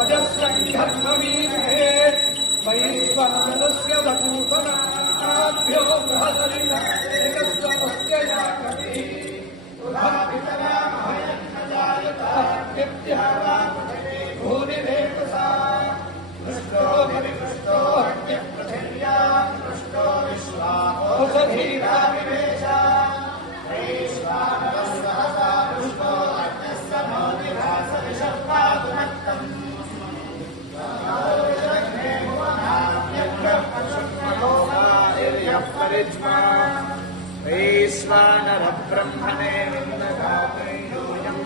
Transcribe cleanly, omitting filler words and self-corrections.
अजस्रघर्मवीरे वैश्वानरस्य वधूतनाभ्यो बृहदरिणस्य याकति भूरिरेतसा दृष्टो परिदृष्टो हत्यप्रथिर्या दृष्टो विश्वामोषधीरा विवेश वैश्वानरस्सहसा दृष्टो अग्नस्य नोदिभास विषपादुनक्तम् वैश्वानर ब्रह्मणे विन्दगाते यूयं